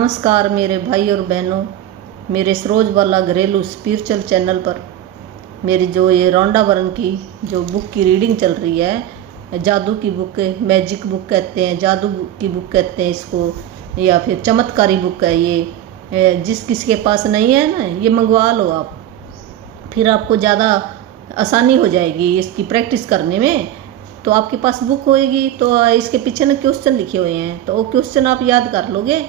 नमस्कार मेरे भाई और बहनों, मेरे सरोजबाला घरेलू स्पिरिचुअल चैनल पर मेरी जो ये रौंडा वरन की जो बुक की रीडिंग चल रही है, जादू की बुक, मैजिक बुक कहते हैं, जादू की बुक कहते हैं इसको, या फिर चमत्कारी बुक है ये। जिस किसी के पास नहीं है ना, ये मंगवा लो आप, फिर आपको ज़्यादा आसानी हो जाएगी इसकी प्रैक्टिस करने में। तो आपके पास बुक होएगी तो इसके पीछे ना क्वेश्चन लिखे हुए हैं, तो वो क्वेश्चन आप याद कर लोगे।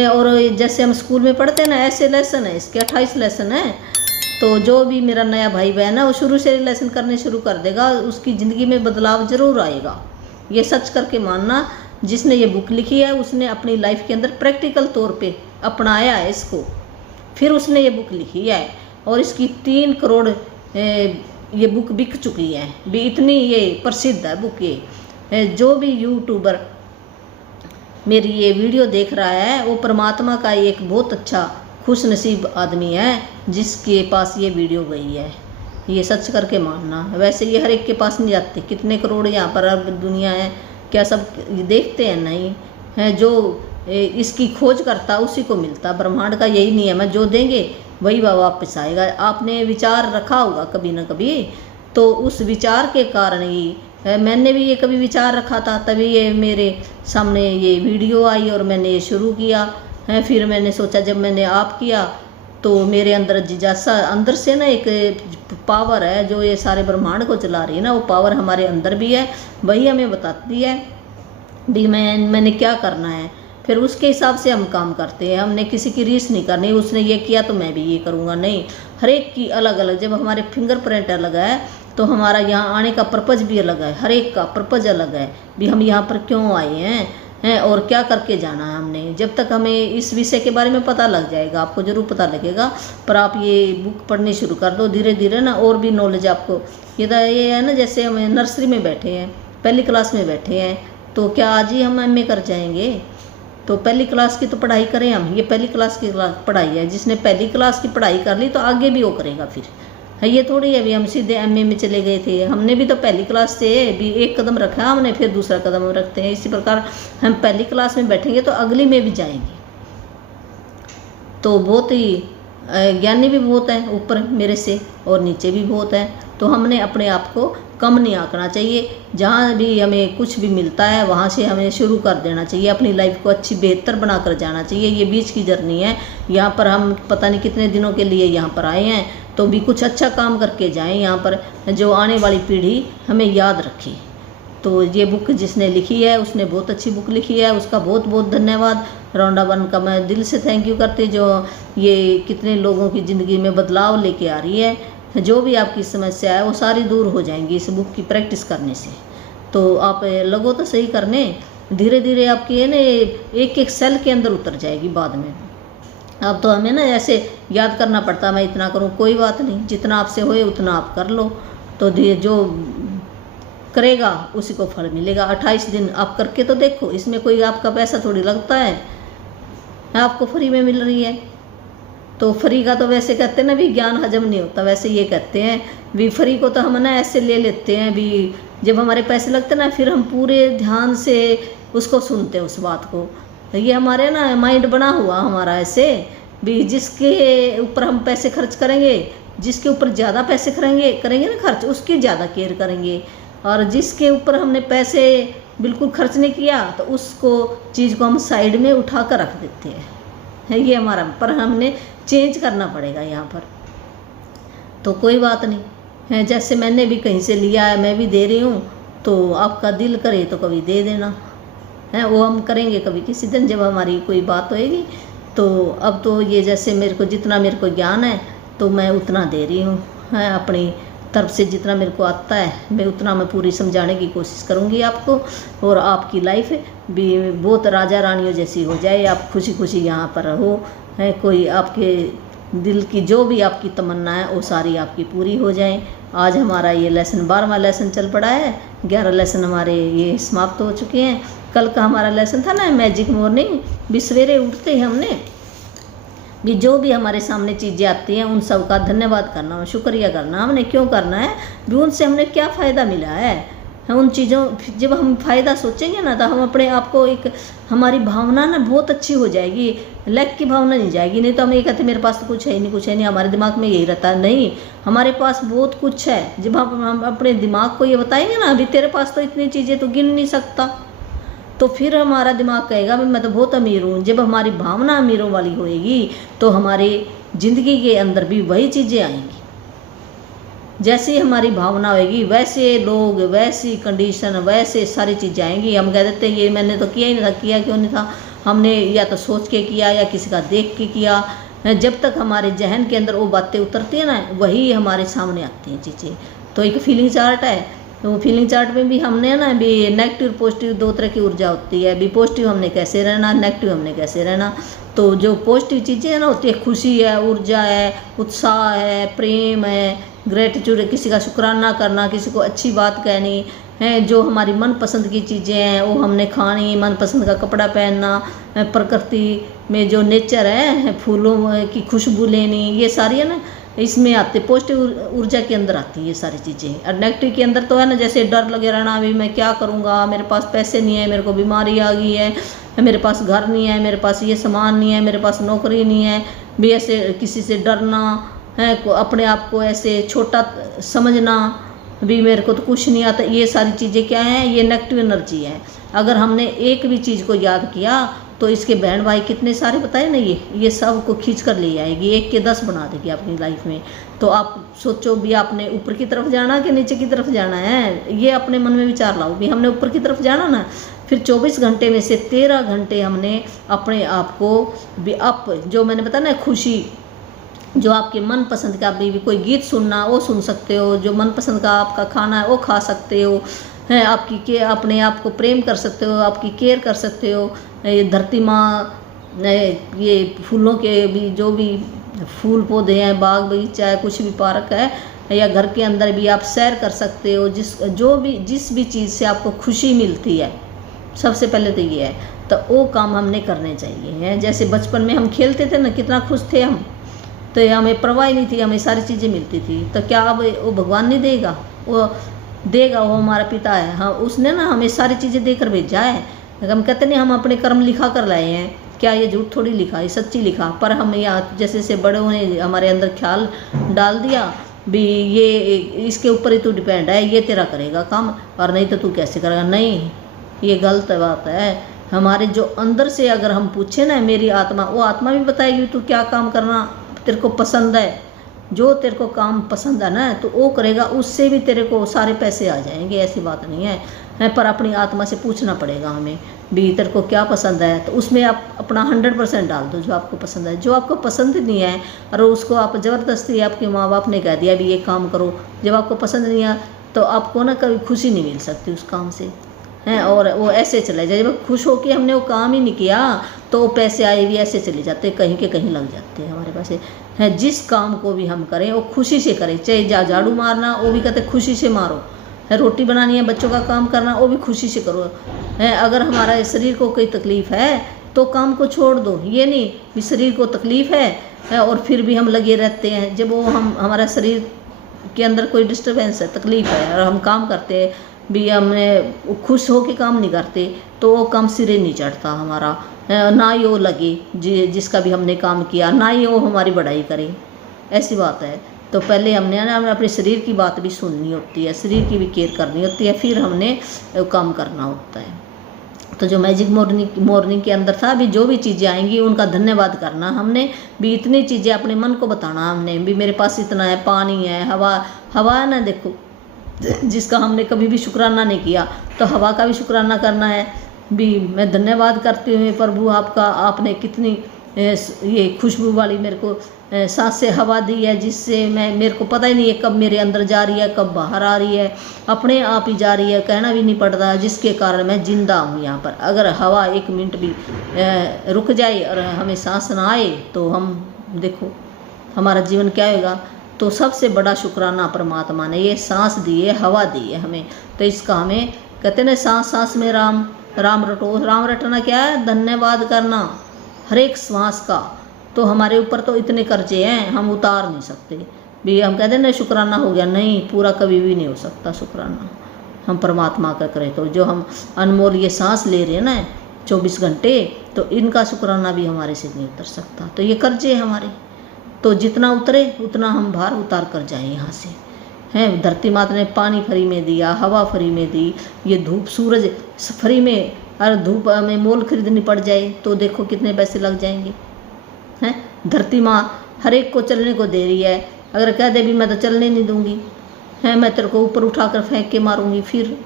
और जैसे हम स्कूल में पढ़ते हैं ना, ऐसे लेसन है इसके 28 लेसन है। तो जो भी मेरा नया भाई बहन है वो शुरू से लेसन करने शुरू कर देगा, उसकी ज़िंदगी में बदलाव ज़रूर आएगा। ये सच करके मानना, जिसने ये बुक लिखी है उसने अपनी लाइफ के अंदर प्रैक्टिकल तौर पे अपनाया है इसको, फिर उसने ये बुक लिखी है। और इसकी 3 करोड़ ये बुक बिक चुकी है भी, इतनी ये प्रसिद्ध है बुक ये। जो भी यूट्यूबर मेरी ये वीडियो देख रहा है वो परमात्मा का एक बहुत अच्छा खुश नसीब आदमी है जिसके पास ये वीडियो गई है। ये सच करके मानना। वैसे ये हर एक के पास नहीं जाते, कितने करोड़ यहाँ पर अब दुनिया है, क्या सब देखते हैं? नहीं है। जो इसकी खोज करता उसी को मिलता। ब्रह्मांड का यही नियम है, जो देंगे वही वापस आएगा। आपने विचार रखा होगा कभी ना कभी, तो उस विचार के कारण ही मैंने भी ये कभी विचार रखा था, तभी ये मेरे सामने ये वीडियो आई और मैंने ये शुरू किया है। फिर मैंने सोचा, जब मैंने आप किया तो मेरे अंदर जिज्ञासा, अंदर से ना एक पावर है जो ये सारे ब्रह्मांड को चला रही है ना, वो पावर हमारे अंदर भी है, वही हमें बताती है भी मैंने क्या करना है। फिर उसके हिसाब से हम काम करते हैं। हमने किसी की रीस नहीं करनी, उसने ये किया तो मैं भी ये करूँगा, नहीं। हर एक की अलग अलग, जब हमारे फिंगरप्रिंट अलग है तो हमारा यहाँ आने का पर्पज़ भी अलग है, हर एक का पर्पज़ अलग है भी हम यहाँ पर क्यों आए हैं और क्या करके जाना है हमने। जब तक हमें इस विषय के बारे में पता लग जाएगा, आपको ज़रूर पता लगेगा। पर आप ये बुक पढ़नी शुरू कर दो, धीरे धीरे ना और भी नॉलेज आपको। ये है ना, जैसे हम नर्सरी में बैठे हैं, पहली क्लास में बैठे हैं, तो क्या आज ही हम एमए कर जाएंगे? तो पहली क्लास की तो पढ़ाई करें हम, ये पहली क्लास की पढ़ाई है। जिसने पहली क्लास की पढ़ाई कर ली तो आगे भी वो करेगा फिर है। ये थोड़ी है भी हम सीधे एमए में चले गए थे, हमने भी तो पहली क्लास से भी एक कदम रखा हमने, फिर दूसरा कदम रखते हैं। इसी प्रकार हम पहली क्लास में बैठेंगे तो अगली में भी जाएंगे। तो बहुत ही ज्ञानी भी बहुत है ऊपर मेरे से और नीचे भी बहुत है। तो हमने अपने आप को कम नहीं आंकना चाहिए। जहाँ भी हमें कुछ भी मिलता है वहाँ से हमें शुरू कर देना चाहिए, अपनी लाइफ को अच्छी बेहतर बना कर जाना चाहिए। ये बीच की जर्नी है, यहाँ पर हम पता नहीं कितने दिनों के लिए यहाँ पर आए हैं, तो भी कुछ अच्छा काम करके जाएं यहाँ पर, जो आने वाली पीढ़ी हमें याद रखे। तो ये बुक जिसने लिखी है उसने बहुत अच्छी बुक लिखी है, उसका बहुत बहुत धन्यवाद। रौंडा वन का मैं दिल से थैंक यू करती, जो ये कितने लोगों की ज़िंदगी में बदलाव लेके आ रही है। जो भी आपकी समस्या है वो सारी दूर हो जाएंगी इस बुक की प्रैक्टिस करने से। तो आप लगो तो सही करने, धीरे धीरे आपकी है ना एक एक सेल के अंदर उतर जाएगी बाद में। अब तो हमें ना ऐसे याद करना पड़ता, मैं इतना करूँ, कोई बात नहीं, जितना आपसे होए उतना आप कर लो। तो जो करेगा उसी को फल मिलेगा। 28 दिन आप करके तो देखो, इसमें कोई आपका पैसा थोड़ी लगता है, आपको फ्री में मिल रही है। तो फ्री का तो वैसे कहते हैं ना भी ज्ञान हजम नहीं होता, वैसे ये कहते हैं भी फ्री को तो हम ना ऐसे ले लेते हैं भी, जब हमारे पैसे लगते ना फिर हम पूरे ध्यान से उसको सुनते हैं उस बात को। तो ये हमारे ना माइंड बना हुआ हमारा ऐसे भी, जिसके ऊपर हम पैसे खर्च करेंगे, जिसके ऊपर ज़्यादा पैसे करेंगे ना खर्च, उसकी ज़्यादा केयर करेंगे। और जिसके ऊपर हमने पैसे बिल्कुल खर्च नहीं किया तो उसको चीज़ को हम साइड में उठा कर रख देते हैं। है ये हमारा, पर हमने चेंज करना पड़ेगा यहाँ पर। तो कोई बात नहीं है, जैसे मैंने भी कहीं से लिया है मैं भी दे रही हूँ, तो आपका दिल करे तो कभी दे देना है, वो हम करेंगे कभी किसी दिन जब हमारी कोई बात होएगी। तो अब तो ये जैसे मेरे को जितना मेरे को ज्ञान है तो मैं उतना दे रही हूँ, है अपनी तरफ से जितना मेरे को आता है मैं उतना मैं पूरी समझाने की कोशिश करूँगी आपको। और आपकी लाइफ भी बहुत राजा रानियों जैसी हो जाए, आप खुशी खुशी यहाँ पर रहो, है कोई आपके दिल की जो भी आपकी तमन्ना है वो सारी आपकी पूरी हो जाए। आज हमारा ये लेसन 12वां लेसन चल पड़ा है, 11 लेसन हमारे ये समाप्त हो चुके हैं। कल का हमारा लेसन था ना मैजिक मॉर्निंग, भी सवेरे उठते ही हमने भी जो भी हमारे सामने चीज़ें आती हैं उन सब का धन्यवाद करना और शुक्रिया करना। हमने क्यों करना है भी, उनसे हमने क्या फ़ायदा मिला है है उन चीज़ों, जब हम फ़ायदा सोचेंगे ना तो हम अपने आप को एक, हमारी भावना ना बहुत अच्छी हो जाएगी, लैक की भावना नहीं जाएगी। नहीं तो हम ये कहते मेरे पास तो कुछ है ही नहीं, कुछ है नहीं, हमारे दिमाग में यही रहता है। नहीं, हमारे पास बहुत कुछ है। जब हम अपने दिमाग को ये बताएंगे ना अभी तेरे पास तो इतनी चीज़ें तो गिन नहीं सकता, तो फिर हमारा दिमाग कहेगा भाई मैं तो बहुत अमीर हूँ। जब हमारी भावना अमीरों वाली होएगी तो हमारी ज़िंदगी के अंदर भी वही चीज़ें आएंगी। जैसी हमारी भावना होगी वैसे लोग, वैसी कंडीशन, वैसे सारी चीज़ें आएंगी। हम कह देते ये मैंने तो किया ही नहीं था, किया क्यों नहीं था, हमने या तो सोच के किया या किसी का देख के किया। जब तक हमारे जहन के अंदर वो बातें उतरती हैं ना, वही हमारे सामने आती हैं चीज़ें। तो एक फीलिंग चार्ट है, तो फीलिंग चार्ट में भी हमने ना भी नेगेटिव पॉजिटिव दो तरह की ऊर्जा होती है। भी पॉजिटिव हमने कैसे रहना, नेगेटिव हमने कैसे रहना। तो जो पॉजिटिव चीज़ें हैं ना होती है, खुशी है, ऊर्जा है, उत्साह है, प्रेम है, ग्रेटिट्यूड है, किसी का शुक्राना करना, किसी को अच्छी बात कहनी है, जो हमारी मनपसंद की चीज़ें हैं वो हमने खानी, मनपसंद का कपड़ा पहनना, प्रकृति में जो नेचर है, फूलों की खुशबू लेनी, ये सारी है ना इसमें आते, पॉजिटिव ऊर्जा के अंदर आती है ये सारी चीज़ें। और नेगेटिव के अंदर तो है ना जैसे डर लगे रहना, अभी मैं क्या करूँगा, मेरे पास पैसे नहीं है, मेरे को बीमारी आ गई है, मेरे पास घर नहीं है, मेरे पास ये सामान नहीं है, मेरे पास नौकरी नहीं है, भी ऐसे किसी से डरना है, अपने आप को ऐसे छोटा समझना, भी मेरे को तो कुछ नहीं आता। ये सारी चीज़ें क्या हैं, ये नेगेटिव एनर्जी है। अगर हमने एक भी चीज़ को याद किया तो इसके बहन भाई कितने सारे बताए ना, ये सब को खींच कर ले आएगी, 1 के 10 बना देगी अपनी लाइफ में। तो आप सोचो भी आपने ऊपर की तरफ जाना कि नीचे की तरफ जाना है, ये अपने मन में विचार लाओ। भी हमने ऊपर की तरफ जाना ना, फिर 24 घंटे में से 13 घंटे हमने अपने आप को भी अप, जो मैंने बताया ना खुशी, जो आपके मनपसंद का, भी कोई गीत सुनना वो सुन सकते हो, जो मनपसंद का आपका खाना है वो खा सकते हो, है आपकी के अपने आप को प्रेम कर सकते हो, आपकी केयर कर सकते हो। ये धरती माँ, ये फूलों के भी जो भी फूल पौधे हैं, बाग बगीचा है, कुछ भी पार्क है या घर के अंदर भी आप सैर कर सकते हो। जिस भी चीज़ से आपको खुशी मिलती है, सबसे पहले तो ये है, तो वो काम हमने करने चाहिए हैं। जैसे बचपन में हम खेलते थे ना, कितना खुश थे हम, तो हमें परवाह नहीं थी, हमें सारी चीज़ें मिलती थी। तो क्या अब वो भगवान नहीं देगा? वो देगा, वो हमारा पिता है। हाँ, उसने ना हमें सारी चीज़ें देकर भेजा है। हम कहते नहीं हम अपने कर्म लिखा कर लाए हैं, क्या ये झूठ थोड़ी लिखा, ये सच्ची लिखा। पर हम यहाँ जैसे बड़ों ने हमारे अंदर ख्याल डाल दिया भी ये इसके ऊपर ही तू डिपेंड है, ये तेरा करेगा काम, और नहीं तो तू कैसे करेगा। नहीं, ये गलत बात है। हमारे जो अंदर से अगर हम पूछे ना, मेरी आत्मा, वो आत्मा भी बताएगी तू क्या काम करना तेरे को पसंद है। जो तेरे को काम पसंद है ना तो वो करेगा, उससे भी तेरे को सारे पैसे आ जाएंगे, ऐसी बात नहीं है। पर अपनी आत्मा से पूछना पड़ेगा हमें भी तेरे को क्या पसंद है, तो उसमें आप अपना 100% डाल दो जो आपको पसंद है। जो आपको पसंद नहीं है और उसको आप ज़बरदस्ती, आपके माँ बाप ने कह दिया भी ये काम करो, जब आपको पसंद नहीं है तो आपको ना कभी खुशी नहीं मिल सकती उस काम से, हैं। और वो ऐसे चले जाए, जब खुश हो के हमने वो काम ही नहीं किया तो पैसे आए भी ऐसे चले जाते, कहीं के कहीं लग जाते हैं हमारे पैसे। हैं, जिस काम को भी हम करें वो खुशी से करें। चाहे झाड़ू मारना, वो भी कहते खुशी से मारो, है रोटी बनानी है, बच्चों का काम करना, वो भी खुशी से करो। है, अगर हमारे शरीर को कोई तकलीफ़ है तो काम को छोड़ दो। ये नहीं भी शरीर को तकलीफ़ है और फिर भी हम लगे रहते हैं। जब वो हमारा शरीर के अंदर कोई डिस्टर्बेंस है, तकलीफ़ है, और हम काम करते हैं भी, हमें खुश हो के काम नहीं करते, तो वो काम सिरे नहीं चढ़ता हमारा। ना ही वो लगे जिसका भी हमने काम किया, ना ही वो हमारी बढ़ाई करे, ऐसी बात है। तो पहले हमने ना अपने शरीर की बात भी सुननी होती है, शरीर की भी केयर करनी होती है, फिर हमने काम करना होता है। तो जो मैजिक मॉर्निंग के अंदर था, भी जो भी चीज़ें आएंगी उनका धन्यवाद करना हमने, भी इतनी चीज़ें अपने मन को बताना हमने, भी मेरे पास इतना है, पानी है, हवा है ना, देखो जिसका हमने कभी भी शुक्राना नहीं किया, तो हवा का भी शुक्राना करना है। भी मैं धन्यवाद करती हूँ प्रभु आपका, आपने कितनी ये खुशबू वाली मेरे को सांस से हवा दी है, जिससे मेरे को पता ही नहीं है कब मेरे अंदर जा रही है, कब बाहर आ रही है, अपने आप ही जा रही है, कहना भी नहीं पड़ता, जिसके कारण मैं जिंदा हूँ यहाँ पर। अगर हवा 1 मिनट भी रुक जाए और हमें सांस ना आए तो हम देखो हमारा जीवन क्या होगा। तो सबसे बड़ा शुक्राना परमात्मा ने ये सांस दी है, हवा दी है हमें, तो इसका हमें कहते ना सांस सांस में राम राम रटो। राम रटना क्या है? धन्यवाद करना हर एक श्वास का। तो हमारे ऊपर तो इतने कर्जे हैं, हम उतार नहीं सकते भी। हम कहते हैं ना शुक्राना हो गया, नहीं, पूरा कभी भी नहीं हो सकता शुक्राना। हम परमात्मा का करें तो। जो हम अनमोल ये सांस ले रहे हैं ना 24 घंटे, तो इनका शुक्राना भी हमारे से नहीं उतर सकता। तो ये कर्जे हमारे, तो जितना उतरे उतना हम भार उतार कर जाएं यहाँ से। हैं, धरती माता ने पानी फ्री में दिया, हवा फ्री में दी, ये धूप सूरज फ्री में, और धूप में मोल खरीदनी पड़ जाए तो देखो कितने पैसे लग जाएंगे। हैं, धरती माँ हर एक को चलने को दे रही है, अगर कह दे भी मैं तो चलने नहीं दूंगी, हैं, मैं तेरे को ऊपर उठाकर फेंक के मारूंगी, फिर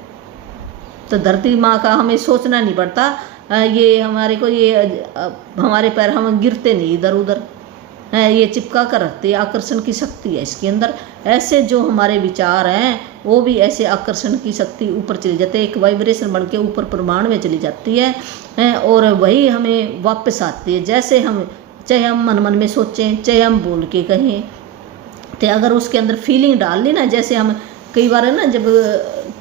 तो धरती माँ का हमें सोचना नहीं पड़ता। ये हमारे को ये हमारे पैर हम गिरते नहीं इधर उधर, ये चिपका कर रखते, आकर्षण की शक्ति है इसके अंदर। ऐसे जो हमारे विचार हैं वो भी ऐसे आकर्षण की शक्ति ऊपर चली जाती है, एक वाइब्रेशन बन के ऊपर ब्रह्मांड में चली जाती है, और वही हमें वापस आती है। जैसे हम चाहे हम मन मन में सोचें, चाहे हम बोल के कहें, तो अगर उसके अंदर फीलिंग डाल ली ना, जैसे हम कई बार है ना जब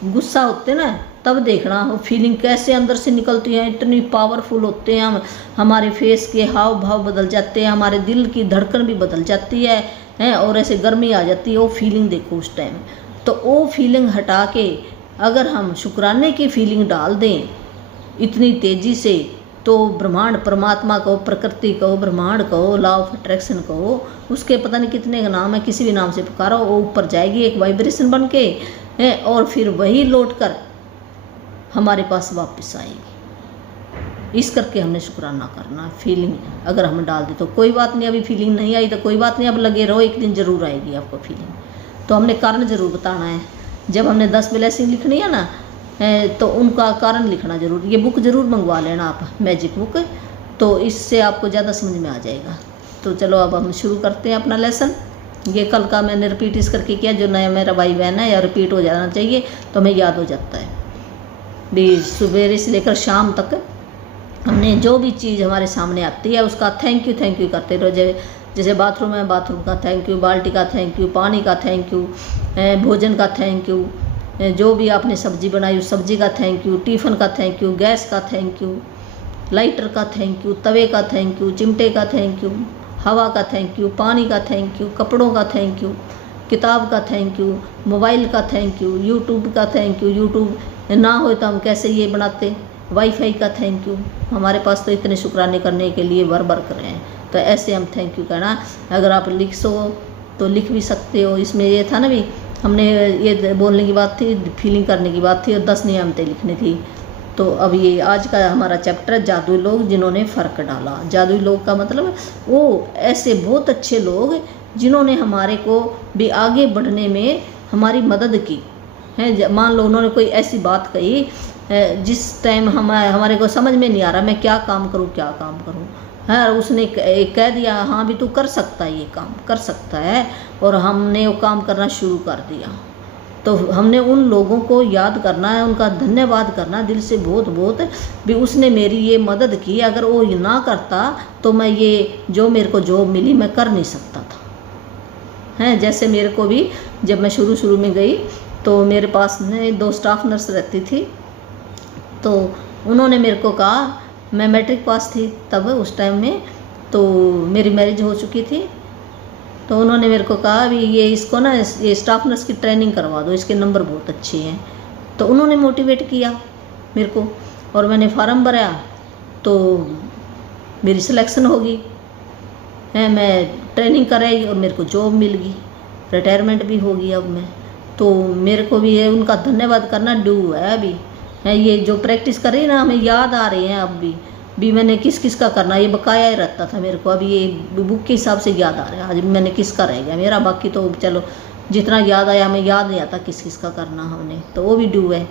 गुस्सा होते ना, तब देखना वो फीलिंग कैसे अंदर से निकलती है, इतनी पावरफुल होते हैं हम, हमारे फेस के हाव भाव बदल जाते हैं, हमारे दिल की धड़कन भी बदल जाती है, और ऐसे गर्मी आ जाती है। वो फीलिंग देखो उस टाइम, तो वो फीलिंग हटा के अगर हम शुक्राने की फीलिंग डाल दें इतनी तेज़ी से, तो ब्रह्मांड परमात्मा को, प्रकृति को, ब्रह्मांड को, लॉ ऑफ अट्रैक्शन को, उसके पता नहीं कितने का नाम है, किसी भी नाम से पुकारो, वो ऊपर जाएगी एक वाइब्रेशन बन के, और फिर वही लौट कर हमारे पास वापस आएगी। इस करके हमने शुक्राना करना। फीलिंग अगर हम डाल दे तो कोई बात नहीं, अभी फीलिंग नहीं आई तो कोई बात नहीं, अब लगे रहो, एक दिन ज़रूर आएगी आपको फीलिंग। तो हमने कारण ज़रूर बताना है। जब हमने 10 ब्लेसिंग लिखनी है ना, तो उनका कारण लिखना जरूर। ये बुक ज़रूर मंगवा लेना आप, मैजिक बुक, तो इससे आपको ज़्यादा समझ में आ जाएगा। तो चलो अब हम शुरू करते हैं अपना लेसन। ये कल का मैंने रिपीट इस करके किया, जो नया मेरा भाई बहन है या रिपीट हो जाना चाहिए तो हमें याद हो जाता है भी। सवेरे से लेकर शाम तक हमने जो भी चीज़ हमारे सामने आती है उसका थैंक यू करते रहो। जैसे बाथरूम है, बाथरूम का थैंक यू, बाल्टी का थैंक यू, पानी का थैंक यू, भोजन का थैंक यू, जो भी आपने सब्जी बनाई उस सब्जी का थैंक यू, टिफ़िन का थैंक यू, गैस का थैंक यू, लाइटर का थैंक यू, तवे का थैंक यू, चिमटे का थैंक यू, हवा का थैंक यू, पानी का थैंक यू, कपड़ों का थैंक यू, किताब का थैंक यू, मोबाइल का थैंक यू, यूट्यूब का थैंक यू, यूट्यूब ना हो तो हम कैसे ये बनाते, वाईफाई का थैंक यू। हमारे पास तो इतने शुक्राने करने के लिए भर कर रहे हैं, तो ऐसे हम थैंक यू कहना। अगर आप लिख सो तो लिख भी सकते हो। इसमें ये था ना भी, हमने ये बोलने की बात थी, फीलिंग करने की बात थी, और 10 नियमतें लिखनी थी। तो अब ये आज का हमारा चैप्टर जादुई लोग जिन्होंने फ़र्क डाला। जादुई लोग का मतलब वो ऐसे बहुत अच्छे लोग जिन्होंने हमारे को भी आगे बढ़ने में हमारी मदद की है। मान लो उन्होंने कोई ऐसी बात कही जिस टाइम हमारे को समझ में नहीं आ रहा मैं क्या काम करूं, है, उसने कह दिया हाँ भी तू कर सकता है, ये काम कर सकता है, और हमने वो काम करना शुरू कर दिया। तो हमने उन लोगों को याद करना है, उनका धन्यवाद करना दिल से, बहुत बहुत भी उसने मेरी ये मदद की। अगर वो ना करता तो मैं ये जो मेरे को जॉब मिली मैं कर नहीं सकता था, हैं। जैसे मेरे को भी जब मैं शुरू में गई तो मेरे पास में 2 स्टाफ नर्स रहती थी, तो उन्होंने मेरे को कहा, मैं मैट्रिक पास थी तब उस टाइम में, तो मेरी मैरिज हो चुकी थी, तो उन्होंने मेरे को कहा भी ये इसको ना ये स्टाफ नर्स की ट्रेनिंग करवा दो, इसके नंबर बहुत अच्छे हैं। तो उन्होंने मोटिवेट किया मेरे को, और मैंने फार्म भरा तो मेरी सिलेक्शन होगी, है, मैं ट्रेनिंग कराई और मेरे को जॉब मिल गई, रिटायरमेंट भी होगी अब मैं। तो मेरे को भी ये उनका धन्यवाद करना ड्यू है अभी, है। ये जो प्रैक्टिस कर रही ना हमें याद आ रही हैं अब भी मैंने किस का करना, ये बकाया ही रहता था मेरे को, अभी ये बुक के हिसाब से याद आ रहा है आज मैंने किसका रह गया मेरा। बाकी तो चलो जितना याद आया, हमें याद नहीं आता किस का करना हमने, तो वो भी ड्यू है।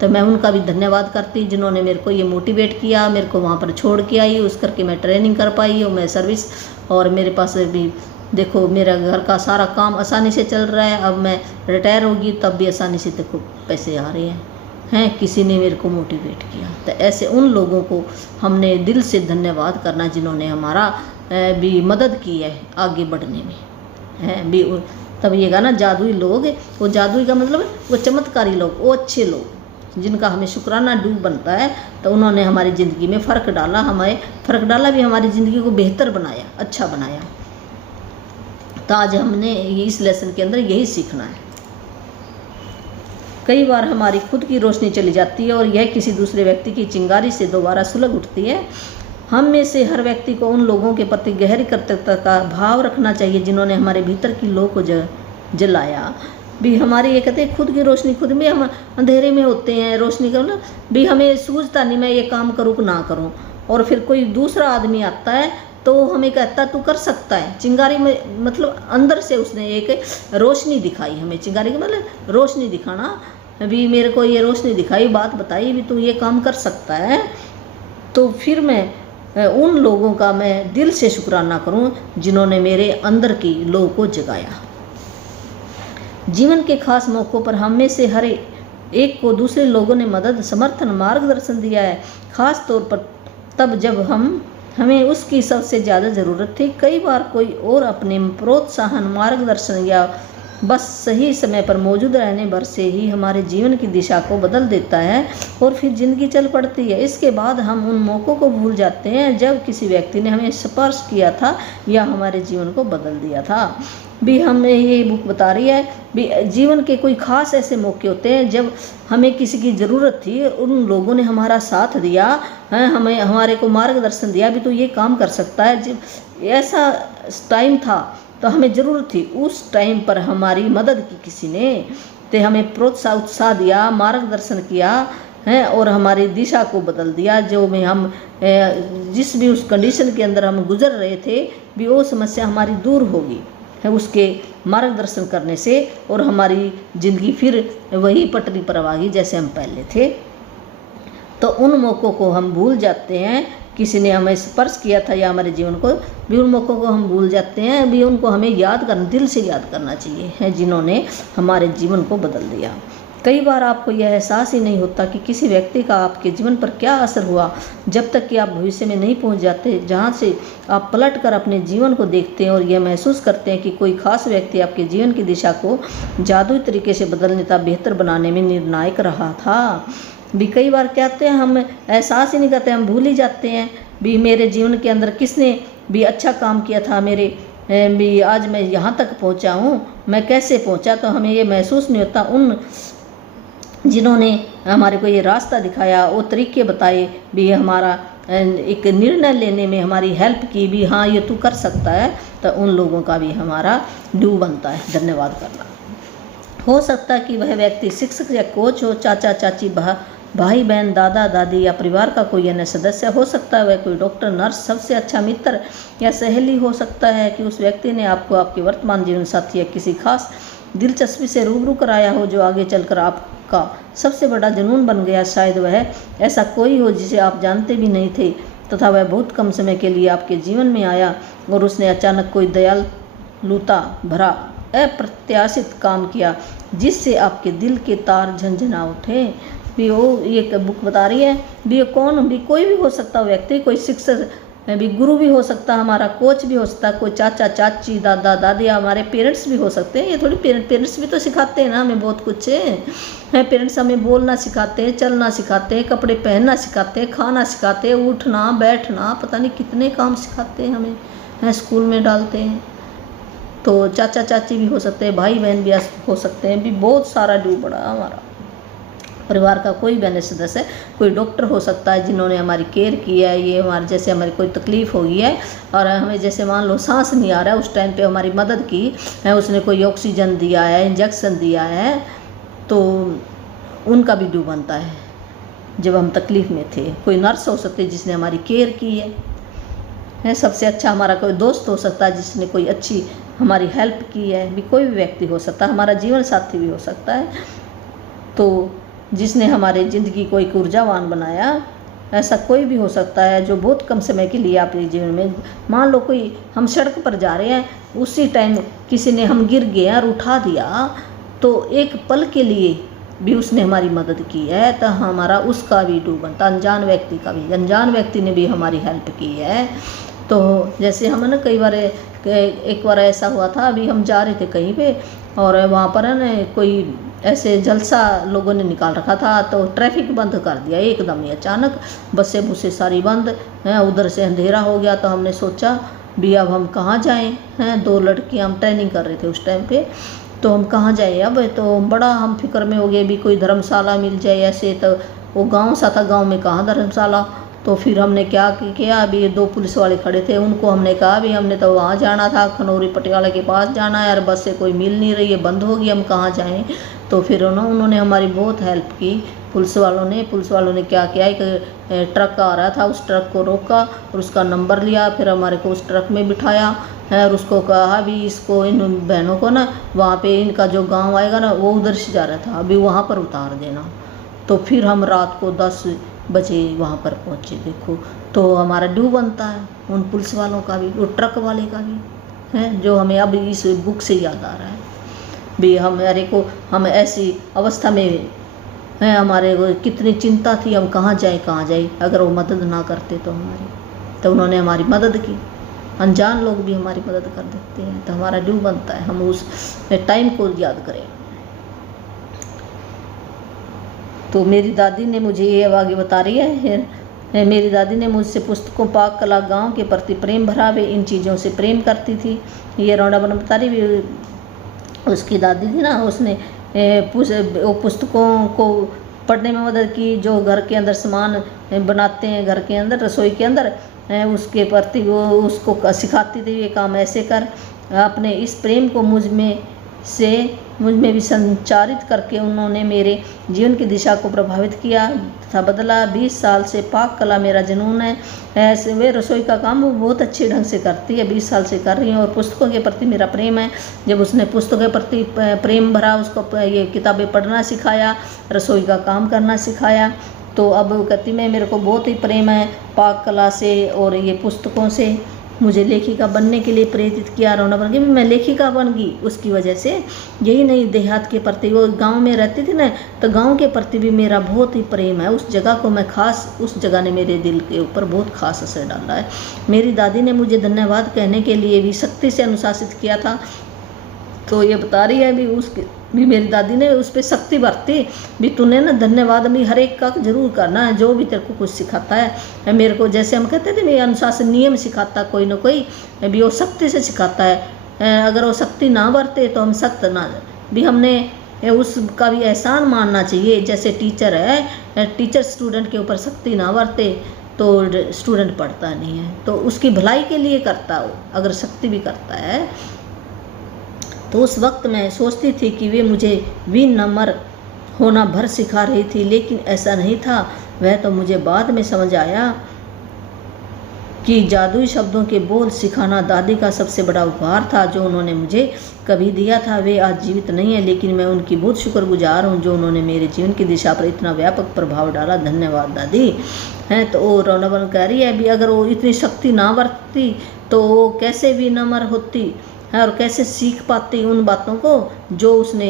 तो मैं उनका भी धन्यवाद करती जिन्होंने मेरे को ये मोटिवेट किया, मेरे को वहाँ पर छोड़ के आई, उस करके मैं ट्रेनिंग कर पाई और मैं सर्विस, और मेरे पास भी देखो मेरा घर का सारा काम आसानी से चल रहा है। अब मैं रिटायर होगी तब भी आसानी से देखो पैसे आ रहे हैं, किसी ने मेरे को मोटिवेट किया। तो ऐसे उन लोगों को हमने दिल से धन्यवाद करना जिन्होंने हमारा भी मदद की है आगे बढ़ने में, है भी। तब ये ना जादुई लोग, वो जादुई का मतलब वो चमत्कारी लोग, वो अच्छे लोग जिनका हमें शुक्राना डूब बनता है। तो उन्होंने हमारी ज़िंदगी में फ़र्क डाला, भी हमारी ज़िंदगी को बेहतर बनाया, अच्छा बनाया। तो आज हमने इस लेसन के अंदर यही सीखना है। कई बार हमारी खुद की रोशनी चली जाती है और यह किसी दूसरे व्यक्ति की चिंगारी से दोबारा सुलग उठती है। हम में से हर व्यक्ति को उन लोगों के प्रति गहरी कृतज्ञता का भाव रखना चाहिए जिन्होंने हमारे भीतर की लौ को जलाया। भी हमारी ये कहते हैं खुद की रोशनी खुद में, हम अंधेरे में होते हैं, रोशनी का मतलब भी हमें सूझता नहीं मैं ये काम करूँ कि ना करूँ, और फिर कोई दूसरा आदमी आता है तो हमें कहता तू कर सकता है। चिंगारी में मतलब अंदर से उसने एक रोशनी दिखाई हमें, चिंगारी का मतलब रोशनी दिखाना, भी मेरे को ये रोशनी दिखाई, बात बताई भी तू ये काम कर सकता है। तो फिर मैं उन लोगों का मैं दिल से शुक्राना करूं जिन्होंने मेरे अंदर की लौ को जगाया। जीवन के खास मौक़ों पर हम में से हर एक को दूसरे लोगों ने मदद, समर्थन, मार्गदर्शन दिया है, खास तौर पर तब जब हमें उसकी सबसे ज़्यादा ज़रूरत थी। कई बार कोई और अपने प्रोत्साहन, मार्गदर्शन या बस सही समय पर मौजूद रहने भर से ही हमारे जीवन की दिशा को बदल देता है और फिर ज़िंदगी चल पड़ती है। इसके बाद हम उन मौक़ों को भूल जाते हैं जब किसी व्यक्ति ने हमें स्पर्श किया था या हमारे जीवन को बदल दिया था। भी हमें ये बुक बता रही है भी जीवन के कोई ख़ास ऐसे मौके होते हैं जब हमें किसी की ज़रूरत थी, उन लोगों ने हमारा साथ दिया है, हमें हमारे को मार्गदर्शन दिया भी तो ये काम कर सकता है। जब ऐसा टाइम था तो हमें ज़रूरत थी, उस टाइम पर हमारी मदद की किसी ने, तो हमें प्रोत्साहन उत्साह दिया, मार्गदर्शन किया है और हमारी दिशा को बदल दिया। जो में हम जिस भी उस कंडीशन के अंदर हम गुजर रहे थे भी वो समस्या हमारी दूर होगी है उसके मार्गदर्शन करने से, और हमारी ज़िंदगी फिर वही पटरी पर आ गई जैसे हम पहले थे। तो उन मौक़ों को हम भूल जाते हैं, किसी ने हमें स्पर्श किया था या हमारे जीवन को, भी उन मौक़ों को हम भूल जाते हैं, भी उनको हमें याद करना, दिल से याद करना चाहिए है जिन्होंने हमारे जीवन को बदल दिया। कई बार आपको यह एहसास ही नहीं होता कि किसी व्यक्ति का आपके जीवन पर क्या असर हुआ जब तक कि आप भविष्य में नहीं पहुंच जाते, जहां से आप पलट कर अपने जीवन को देखते हैं और यह महसूस करते हैं कि कोई खास व्यक्ति आपके जीवन की दिशा को जादुई तरीके से बदलने तथा बेहतर बनाने में निर्णायक रहा था। भी कई बार क्या होते हैं हम एहसास ही नहीं करते, हम भूल ही जाते हैं भी मेरे जीवन के अंदर किसने भी अच्छा काम किया था, मेरे भी आज मैं यहाँ तक पहुँचा हूँ, मैं कैसे पहुँचा, तो हमें ये महसूस नहीं होता। उन जिन्होंने हमारे को ये रास्ता दिखाया, वो तरीके बताए, भी हमारा एक निर्णय लेने में हमारी हेल्प की, भी हाँ ये तू कर सकता है, तो उन लोगों का भी हमारा ड्यू बनता है धन्यवाद करना। हो सकता है कि वह व्यक्ति शिक्षक या कोच हो, चाचा चाची, भाई बहन, दादा दादी या परिवार का कोई अन्य सदस्य हो सकता है, वह कोई डॉक्टर, नर्स, सबसे अच्छा मित्र या सहेली हो सकता है कि उस व्यक्ति ने आपको आपके वर्तमान जीवन साथी या किसी खास दिलचस्पी से रूबरू कराया हो जो आगे चलकर आपका सबसे बड़ा जुनून बन गया। शायद वह ऐसा कोई हो जिसे आप जानते भी नहीं थे तथा वह बहुत कम समय के लिए आपके जीवन में आया और उसने अचानक कोई दयालुता भरा अप्रत्याशित काम किया जिससे आपके दिल के तार झंझना उठे। भी वो ये बुक बता रही है भी ये कौन भी कोई भी हो सकता व्यक्ति, कोई शिक्षक भी, गुरु भी हो सकता, हमारा कोच भी हो सकता, कोई चाचा चाची, दादा दादी, हमारे पेरेंट्स भी हो सकते हैं। ये थोड़ी पेरेंट्स भी तो सिखाते हैं ना हमें बहुत कुछ है। पेरेंट्स हमें बोलना सिखाते हैं, चलना सिखाते हैं, कपड़े पहनना सिखाते हैं, खाना सिखाते हैं, उठना बैठना, पता नहीं कितने काम सिखाते हैं हमें, है स्कूल में डालते हैं। तो चाचा चाची भी हो सकते हैं, भाई बहन भी हो सकते हैं, भी बहुत सारा ड्यू पड़ा हमारा। परिवार का कोई भी अन्य सदस्य, कोई डॉक्टर हो सकता है जिन्होंने हमारी केयर की है, ये हमारे जैसे हमारी कोई तकलीफ़ हो गई है और हमें जैसे मान लो सांस नहीं आ रहा है, उस टाइम पे हमारी मदद की है, उसने कोई ऑक्सीजन दिया है, इंजेक्शन दिया है, तो उनका भी ड्यू बनता है जब हम तकलीफ़ में थे। कोई नर्स हो सकती है जिसने हमारी केयर की है। सबसे अच्छा हमारा कोई दोस्त हो सकता है जिसने कोई अच्छी हमारी हेल्प की है, भी कोई भी व्यक्ति हो सकता है, हमारा जीवन साथी भी हो सकता है, तो जिसने हमारे ज़िंदगी को एक ऊर्जावान बनाया, ऐसा कोई भी हो सकता है जो बहुत कम समय के लिए आपके जीवन में, मान लो कोई हम सड़क पर जा रहे हैं, उसी टाइम किसी ने हम गिर गए और उठा दिया, तो एक पल के लिए भी उसने हमारी मदद की है, तो हमारा उसका भी ड्यू बनता, अनजान व्यक्ति का भी, अनजान व्यक्ति ने भी हमारी हेल्प की है। तो जैसे हम ना कई बार एक बार ऐसा हुआ था, अभी हम जा रहे थे कहीं पे और वहाँ पर ना कोई ऐसे जलसा लोगों ने निकाल रखा था, तो ट्रैफिक बंद कर दिया एकदम ही अचानक, बसें बुसें सारी बंद हैं, उधर से अंधेरा हो गया। तो हमने सोचा भी अब हम कहाँ जाएं हैं, 2 लड़कियाँ हम ट्रेनिंग कर रहे थे उस टाइम पे, तो हम कहाँ जाए अब, तो बड़ा हम फिक्र में हो गए भी कोई धर्मशाला मिल जाए ऐसे, तो वो गांव सा था, गांव में कहाँ धर्मशाला। तो फिर हमने क्या किया, अभी ये 2 पुलिस वाले खड़े थे, उनको हमने कहा भी हमने तो वहाँ जाना था, खनौरी पटियाला के पास जाना है, और बस से कोई मिल नहीं रही है, बंद हो गई, हम कहाँ जाएं। तो फिर उन्होंने हमारी बहुत हेल्प की, पुलिस वालों ने क्या किया, एक ट्रक आ रहा था, उस ट्रक को रोका और उसका नंबर लिया, फिर हमारे को उस ट्रक में बिठाया है और उसको कहा भी इसको, इन बहनों को ना वहाँ पे इनका जो गांव आएगा ना वो उधर से जा रहा था, अभी वहाँ पर उतार देना। तो फिर हम रात को 10 बजे वहाँ पर पहुँचे। देखो तो हमारा ड्यू बनता है उन पुलिस वालों का भी, वो ट्रक वाले का भी है, जो हमें अब इस बुक से याद आ रहा है भी हमारे को, हम ऐसी अवस्था में है, हमारे को कितनी चिंता थी, हम कहाँ जाए अगर वो मदद ना करते तो हमारी। तो उन्होंने हमारी मदद की, अनजान लोग भी हमारी मदद कर देते हैं, तो हमारा ड्यू बनता है हम उस टाइम को याद करें। तो मेरी दादी ने मुझे ये आगे बता रही है, मेरी दादी ने मुझसे पुस्तकों, पाक कला, गांव के प्रति प्रेम भरा, वे इन चीज़ों से प्रेम करती थी। ये रौंडा बन बता रही, उसकी दादी थी ना, उसने वो पुस्तकों को पढ़ने में मदद की, जो घर के अंदर सामान बनाते हैं, घर के अंदर रसोई के अंदर, उसके प्रति वो उसको सिखाती थी, ये काम ऐसे कर। अपने इस प्रेम को मुझ में भी संचारित करके उन्होंने मेरे जीवन की दिशा को प्रभावित किया था, बदला। 20 साल से पाक कला मेरा जुनून है, ऐसे वे रसोई का काम वो बहुत अच्छे ढंग से करती है, 20 साल से कर रही हैं, और पुस्तकों के प्रति मेरा प्रेम है। जब उसने पुस्तकों के प्रति प्रेम भरा, उसको ये किताबें पढ़ना सिखाया, रसोई का काम करना सिखाया, तो अब कहती मैं मेरे को बहुत ही प्रेम है पाक कला से और ये पुस्तकों से। मुझे लेखिका बनने के लिए प्रेरित किया, रौना बन गई, मैं लेखिका बन गई उसकी वजह से। यही नहीं, देहात के प्रति, वो गांव में रहती थी ना, तो गांव के प्रति भी मेरा बहुत ही प्रेम है, उस जगह को मैं खास, उस जगह ने मेरे दिल के ऊपर बहुत खास असर डाला है। मेरी दादी ने मुझे धन्यवाद कहने के लिए भी सख्ती से अनुशासित किया था। तो ये बता रही है भी मेरी दादी ने उस पर सख्ती बरती भी, तूने ना धन्यवाद भी हर एक का जरूर करना है, जो भी तेरे को कुछ सिखाता है। मेरे को जैसे हम कहते थे मेरे अनुशासन नियम सिखाता कोई ना कोई, भी वो सख्ती से सिखाता है। अगर वो सख्ती ना बरते तो हम सख्त ना भी, हमने उसका भी एहसान मानना चाहिए। जैसे टीचर है, टीचर स्टूडेंट के ऊपर सख्ती ना बरते तो स्टूडेंट पढ़ता नहीं है, तो उसकी भलाई के लिए करता हो, अगर सख्ती भी करता है। तो उस वक्त मैं सोचती थी कि वे मुझे विनम्र होना भर सिखा रही थी, लेकिन ऐसा नहीं था। वह तो मुझे बाद में समझ आया कि जादुई शब्दों के बोल सिखाना दादी का सबसे बड़ा उपहार था, जो उन्होंने मुझे कभी दिया था। वे आज जीवित नहीं है, लेकिन मैं उनकी बहुत शुक्रगुजार हूँ, जो उन्होंने मेरे जीवन की दिशा पर इतना व्यापक प्रभाव डाला। धन्यवाद दादी। हैं तो वो रौनक कह रही है भी, अगर वो इतनी शक्ति ना बरतती तो वो कैसे विनम्र होती है और कैसे सीख पाती उन बातों को जो उसने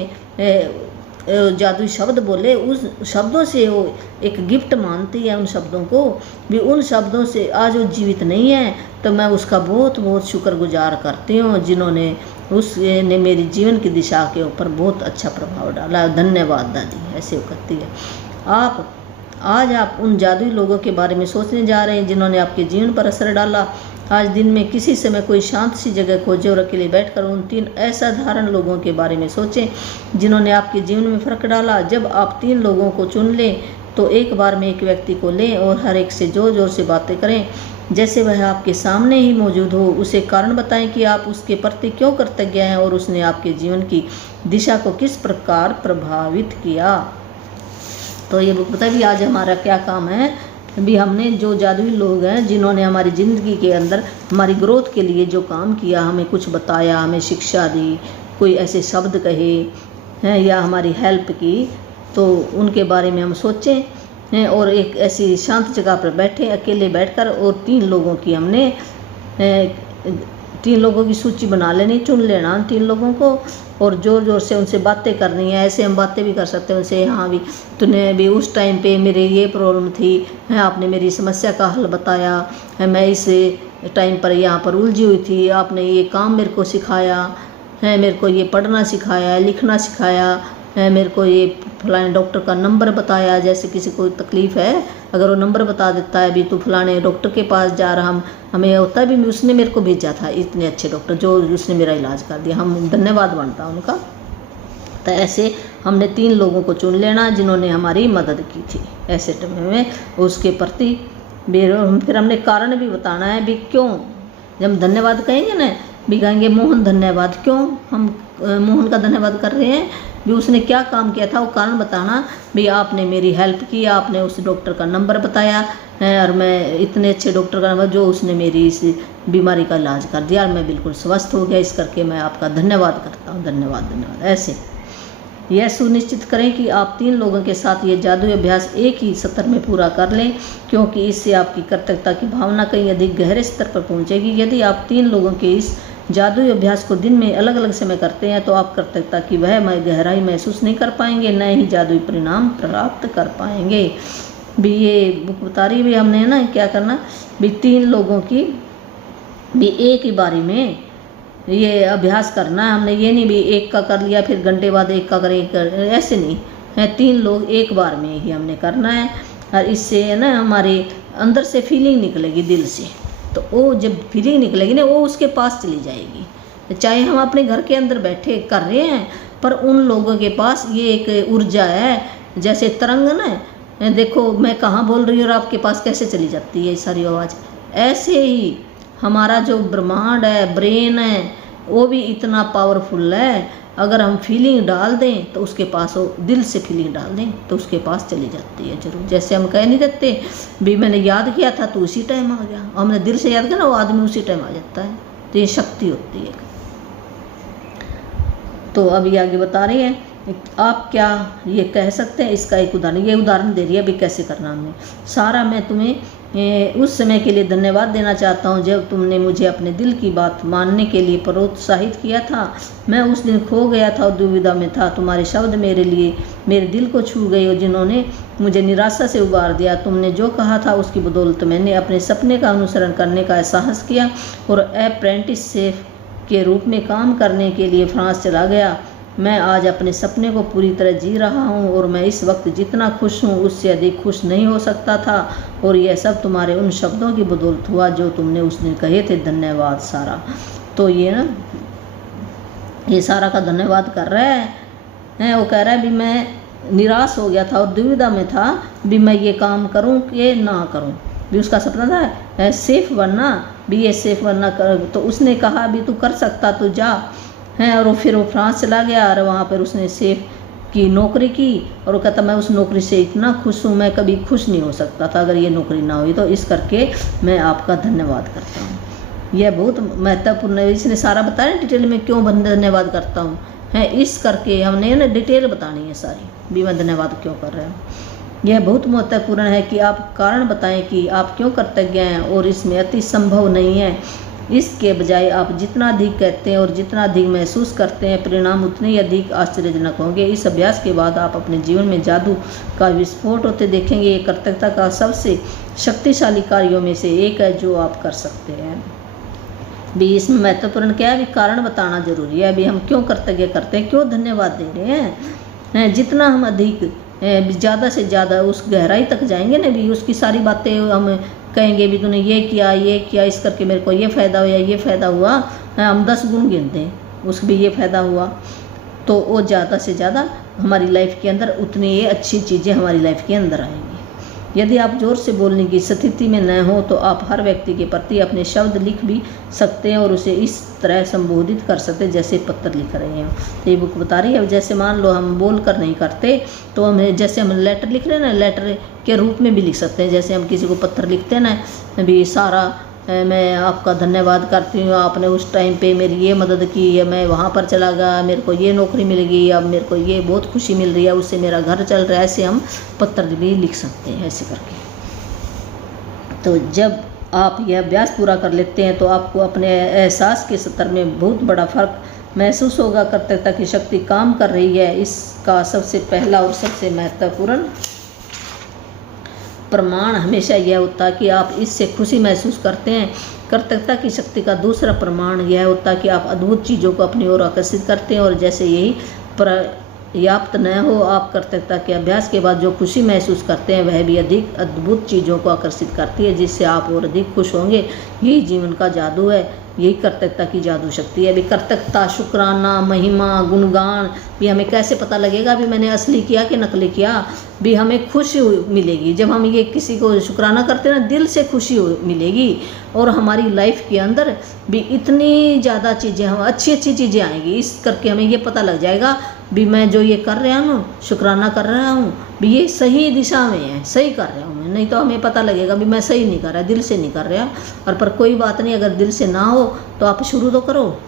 जादुई शब्द बोले। उस शब्दों से वो एक गिफ्ट मानती है उन शब्दों को भी, उन शब्दों से आज वो जीवित नहीं है, तो मैं उसका बहुत बहुत शुक्रगुजार करती हूँ, जिन्होंने उसने मेरी जीवन की दिशा के ऊपर बहुत अच्छा प्रभाव डाला। धन्यवाद दादी। ऐसे वो कहती है। आज आप उन जादुई लोगों के बारे में सोचने जा रहे हैं जिन्होंने आपके जीवन पर असर डाला। आज दिन में किसी समय कोई शांत सी जगह खोजें और अकेले बैठकर उन 3 असाधारण लोगों के बारे में सोचें जिन्होंने आपके जीवन में फ़र्क डाला। जब आप 3 लोगों को चुन लें तो एक बार में एक व्यक्ति को लें और हर एक से जोर जोर से बातें करें, जैसे वह आपके सामने ही मौजूद हो। उसे कारण बताएं कि आप उसके प्रति क्यों कृतज्ञ हैं और उसने आपके जीवन की दिशा को किस प्रकार प्रभावित किया। तो ये बुक बताइए आज हमारा क्या काम है भी, हमने जो जादुई लोग हैं जिन्होंने हमारी ज़िंदगी के अंदर हमारी ग्रोथ के लिए जो काम किया, हमें कुछ बताया, हमें शिक्षा दी, कोई ऐसे शब्द कहे हैं या हमारी हेल्प की, तो उनके बारे में हम सोचें हैं और एक ऐसी शांत जगह पर बैठे अकेले बैठकर और 3 लोगों की हमने 3 लोगों की सूची बना लेनी, चुन लेना 3 लोगों को और ज़ोर ज़ोर से उनसे बातें करनी है। ऐसे हम बातें भी कर सकते हैं उनसे, हाँ भी तूने भी उस टाइम पे मेरे ये प्रॉब्लम थी है, आपने मेरी समस्या का हल बताया है, मैं इस टाइम पर यहाँ पर उलझी हुई थी, आपने ये काम मेरे को सिखाया है, मेरे को ये पढ़ना सिखाया, लिखना सिखाया है, मेरे को ये फलाने डॉक्टर का नंबर बताया। जैसे किसी को तकलीफ़ है, अगर वो नंबर बता देता है भी तू फलाने डॉक्टर के पास जा रहा, हमें होता है भी उसने मेरे को भेजा था इतने अच्छे डॉक्टर जो उसने मेरा इलाज कर दिया, हम धन्यवाद बनता उनका। तो ऐसे हमने 3 लोगों को चुन लेना जिन्होंने हमारी मदद की थी ऐसे टाइम में। उसके प्रति फिर हमने कारण भी बताना है भी क्यों। जब हम धन्यवाद कहेंगे ना भी कहेंगे मोहन धन्यवाद, क्यों हम मोहन का धन्यवाद कर रहे हैं भी उसने क्या काम किया था, वो कारण बताना भी आपने मेरी हेल्प की, आपने उस डॉक्टर का नंबर बताया है और मैं इतने अच्छे डॉक्टर का नंबर जो उसने मेरी इस बीमारी का इलाज कर दिया और मैं बिल्कुल स्वस्थ हो गया, इस करके मैं आपका धन्यवाद करता हूँ, धन्यवाद धन्यवाद। ऐसे यह सुनिश्चित करें कि आप 3 लोगों के साथ ये जादुई अभ्यास एक ही सत्र में पूरा कर लें, क्योंकि इससे आपकी कृतज्ञता की भावना कहीं अधिक गहरे स्तर पर पहुंचेगी। यदि आप 3 लोगों के इस जादुई अभ्यास को दिन में अलग अलग समय करते हैं तो आप कृतज्ञता की वह गहराई महसूस नहीं कर पाएंगे, न ही जादुई परिणाम प्राप्त कर पाएंगे। भी ये बुक बता रही भी हमने ना क्या करना भी 3 लोगों की भी एक ही बारी में ये अभ्यास करना है। हमने ये नहीं भी एक का कर लिया फिर घंटे बाद एक का करें, ऐसे नहीं है। 3 लोग एक बार में ही हमने करना है और इससे ना हमारे अंदर से फीलिंग निकलेगी दिल से, तो वो जब फीलिंग निकलेगी ना वो उसके पास चली जाएगी। चाहे हम अपने घर के अंदर बैठे कर रहे हैं पर उन लोगों के पास ये एक ऊर्जा है, जैसे तरंग ना, देखो मैं कहाँ बोल रही हूँ और आपके पास कैसे चली जाती है सारी आवाज़। ऐसे ही हमारा जो ब्रह्मांड है, ब्रेन है, वो भी इतना पावरफुल है। अगर हम फीलिंग डाल दें तो उसके पास, वो दिल से फीलिंग डाल दें तो उसके पास चली जाती है जरूर। जैसे हम कह नहीं देते भी मैंने याद किया था तो उसी टाइम आ गया, हमने दिल से याद किया ना वो आदमी उसी टाइम आ जाता है। तो ये शक्ति होती है। तो अभी आगे बता रही है आप क्या ये कह सकते हैं, इसका एक उदाहरण, ये उदाहरण दे रही है अभी कैसे करना हमने सारा। मैं तुम्हें उस समय के लिए धन्यवाद देना चाहता हूँ जब तुमने मुझे अपने दिल की बात मानने के लिए प्रोत्साहित किया था। मैं उस दिन खो गया था और दुविधा में था। तुम्हारे शब्द मेरे लिए मेरे दिल को छू गए और जिन्होंने मुझे निराशा से उबार दिया। तुमने जो कहा था उसकी बदौलत मैंने अपने सपने का अनुसरण करने का साहस किया और अप्रेंटिस शेफ के रूप में काम करने के लिए फ्रांस चला गया। मैं आज अपने सपने को पूरी तरह जी रहा हूँ और मैं इस वक्त जितना खुश हूँ उससे अधिक खुश नहीं हो सकता था, और यह सब तुम्हारे उन शब्दों की बदौलत हुआ जो तुमने उस दिन कहे थे। धन्यवाद सारा। तो ये ना ये सारा का धन्यवाद कर रहा है। वो कह रहा है भी मैं निराश हो गया था और दुविधा में था भी मैं ये काम करूँ कि ना करूँ। भी उसका सपना था सेफ बनना, भी ये सेफ बनना कर। तो उसने कहा भी तू कर सकता तो जा है, और फिर वो फ्रांस चला गया और वहाँ पर उसने सेफ की नौकरी की और वो कहता मैं उस नौकरी से इतना खुश हूँ, मैं कभी खुश नहीं हो सकता था अगर ये नौकरी ना हुई। तो इस करके मैं आपका धन्यवाद करता हूँ। यह बहुत महत्वपूर्ण है। इसने सारा बताया डिटेल में क्यों धन्यवाद करता हूँ है, इस करके हमने ना डिटेल बतानी है सारी भी मैं धन्यवाद क्यों कर रहा हूँ। यह बहुत महत्वपूर्ण है कि आप कारण बताएं कि आप क्यों कृतज्ञ हैं, और इसमें अति संभव नहीं है। इसके बजाय आप जितना अधिक कहते हैं और जितना अधिक महसूस करते हैं परिणाम उतने ही अधिक आश्चर्यजनक होंगे। इस अभ्यास के बाद आप अपने जीवन में जादू का विस्फोट होते देखेंगे। ये कृतज्ञता का सबसे शक्तिशाली कार्यों में से एक है जो आप कर सकते हैं। भी इसमें महत्वपूर्ण क्या है, भी कारण बताना जरूरी है। अभी हम क्यों कृतज्ञ करते हैं, क्यों धन्यवाद दे रहे हैं। जितना हम अधिक ज़्यादा से ज़्यादा उस गहराई तक जाएंगे ना, भी उसकी सारी बातें हम कहेंगे भी तूने ये किया इस करके मेरे को ये फ़ायदा हुआ, ये फ़ायदा हुआ, हम 10 गुण गिनते हैं उसको भी ये फ़ायदा हुआ। तो वो ज़्यादा से ज़्यादा हमारी लाइफ के अंदर उतनी ये अच्छी चीज़ें हमारी लाइफ के अंदर आएंगी। यदि आप जोर से बोलने की स्थिति में न हो तो आप हर व्यक्ति के प्रति अपने शब्द लिख भी सकते हैं और उसे इस तरह संबोधित कर सकते हैं जैसे पत्र लिख रहे हैं। तो ये बुक बता रही है जैसे मान लो हम बोल कर नहीं करते तो हम जैसे हम लेटर लिख रहे हैं ना, लेटर के रूप में भी लिख सकते हैं। जैसे हम किसी को पत्र लिखते हैं ना भी सारा मैं आपका धन्यवाद करती हूँ, आपने उस टाइम पे मेरी ये मदद की है, मैं वहाँ पर चला गया, मेरे को ये नौकरी मिल गई, अब मेरे को ये बहुत खुशी मिल रही है, उससे मेरा घर चल रहा है। ऐसे हम पत्र भी लिख सकते हैं ऐसे करके। तो जब आप यह अभ्यास पूरा कर लेते हैं तो आपको अपने एहसास के स्तर में बहुत बड़ा फ़र्क महसूस होगा। कृतज्ञता की शक्ति काम कर रही है। इसका सबसे पहला और सबसे महत्वपूर्ण प्रमाण हमेशा यह होता है कि आप इससे खुशी महसूस करते हैं। कृतज्ञता की शक्ति का दूसरा प्रमाण यह होता है कि आप अद्भुत चीज़ों को अपनी ओर आकर्षित करते हैं, और जैसे यही पर्याप्त न हो, आप कृतज्ञता के अभ्यास के बाद जो खुशी महसूस करते हैं वह भी अधिक अद्भुत चीज़ों को आकर्षित करती है जिससे आप और अधिक खुश होंगे। यही जीवन का जादू है। यही कर्तव्यता की जादू शक्ति है। अभी कर्तव्यता, शुक्राना, महिमा, गुणगान भी हमें कैसे पता लगेगा भी मैंने असली किया कि नकली किया। भी हमें खुशी मिलेगी जब हम ये किसी को शुक्राना करते हैं ना, दिल से खुशी मिलेगी। और हमारी लाइफ के अंदर भी इतनी ज़्यादा चीज़ें, हम अच्छी अच्छी चीज़ें आएंगी। इस करके हमें ये पता लग जाएगा भी मैं जो ये कर रहा हूँ, शुक्राना कर रहा हूँ, भी ये सही दिशा में है, सही कर रहा हूँ मैं। नहीं तो हमें पता लगेगा भी मैं सही नहीं कर रहा, दिल से नहीं कर रहा। और पर कोई बात नहीं, अगर दिल से ना हो तो आप शुरू तो करो।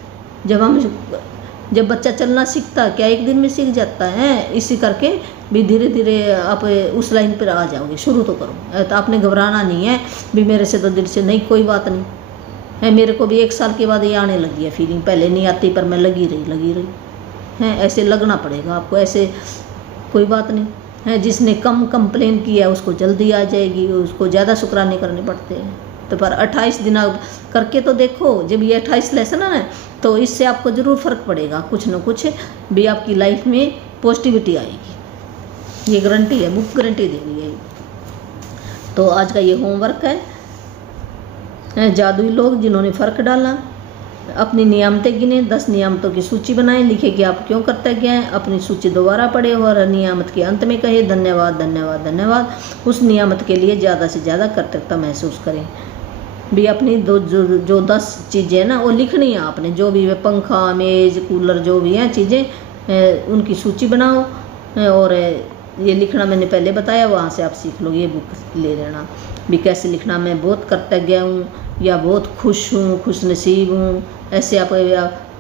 जब बच्चा चलना सीखता क्या एक दिन में सीख जाता है, इसी करके भी धीरे धीरे आप उस लाइन पर आ जाओगे। शुरू तो करो, तो आपने घबराना नहीं है भी मेरे से तो दिल से नहीं, कोई बात नहीं है। मेरे को भी 1 साल के बाद ये आने लगी है फीलिंग, पहले नहीं आती पर मैं लगी रही है। ऐसे लगना पड़ेगा आपको, ऐसे कोई बात नहीं है। जिसने कम कंप्लेन किया है उसको जल्दी आ जाएगी, उसको ज़्यादा शुक्राने करने पड़ते हैं। तो पर 28 दिन आप करके तो देखो, जब ये 28 लेसन है ना, तो इससे आपको ज़रूर फ़र्क पड़ेगा, कुछ ना कुछ भी आपकी लाइफ में पॉजिटिविटी आएगी। ये गारंटी है, बुक गारंटी दे रही है। तो आज का ये होमवर्क है। जादुई लोग जिन्होंने फ़र्क डाला, अपनी नियामतें गिने, 10 नियामतों की सूची बनाएं, लिखे कि आप क्यों करते गए हैं। अपनी सूची दोबारा पढ़े और नियामत के अंत में कहे धन्यवाद धन्यवाद धन्यवाद। उस नियामत के लिए ज़्यादा से ज़्यादा कृतज्ञता महसूस करें। भी अपनी जो 10 चीज़ें ना वो लिखनी है आपने, जो भी है पंखा, मेज़, कूलर, जो भी हैं चीज़ें, उनकी सूची बनाओ। और ये लिखना मैंने पहले बताया, वहाँ से आप सीख लो, ये बुक ले लेना भी कैसे लिखना। मैं बहुत कृतज्ञ हूँ या बहुत खुश हूँ, खुश नसीब हूँ, ऐसे आप